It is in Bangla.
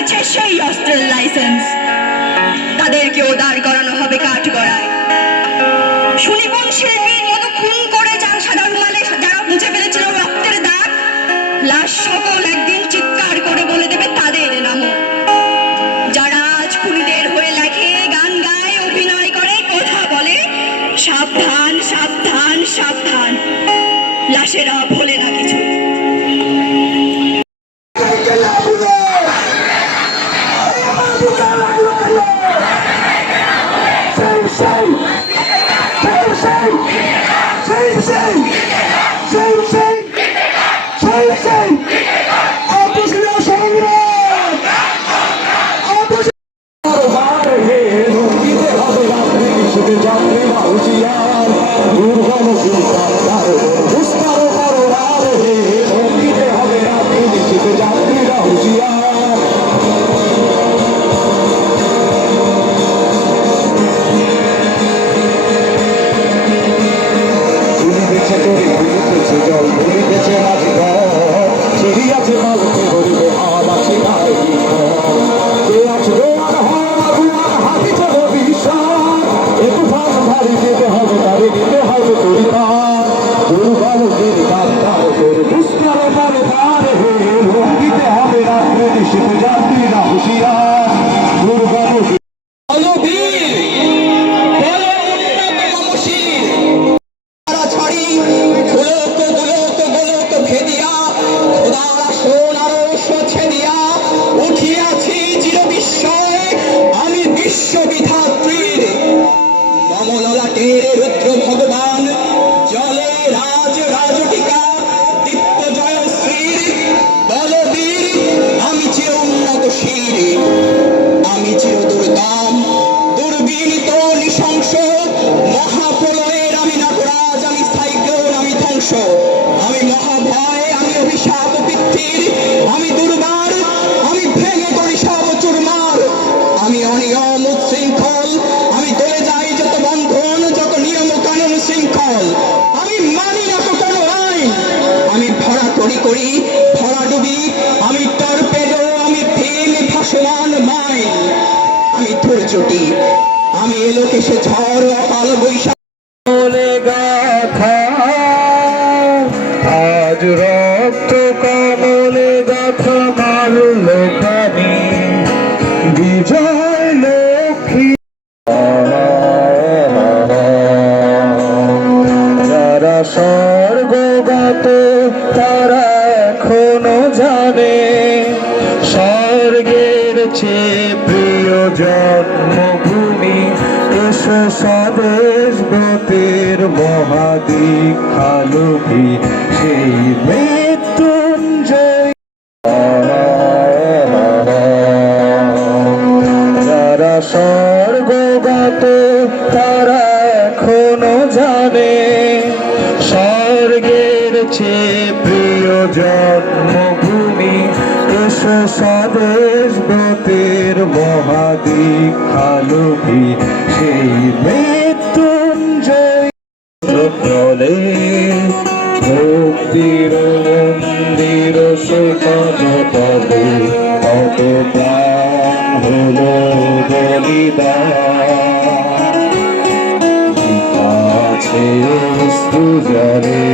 রয়েছে সেই অস্ত্রের লাইসেন্স তাদেরকেও দাঁড় করানো হবে কাঠ গড়ায় মতো খুন করে যান সাধারণ যারা মুছে ফেলেছিল রক্তের দাগ। লাশ সকল একদিন চিৎকার করে বলে দেবে তাদের নামও। যারা আজ খুনিদের হয়ে লেখে, গান গায়, অভিনয় করে, কথা বলে, সাবধান সাবধান সাবধান। লাশেরা ভোলে say ভরা করি করি ভরা ডুবি, আমি টর্পেডো আমি ফেল ভাসমান মাইন আমি ধৈর্যটি আমি এলোকে সে ঝড় অকাল বৈশাখ। আজ রক্ত কমলে জানে স্বর্গের চেয়ে প্রিয় জন্মভূমি স্বদেশ ব্রতের মহাদিক সেই মৃত্যুঞ্জয় স্বর্গের প্রিয় জন্মভূমি, এসো স্বদেশ ব্রতের মহাদিক আলোকি, সেই মৃত্যুঞ্জয় ভক্তির মন্দির সেখানে তবে কত প্রাণ হলো বলিদান। আছে জলে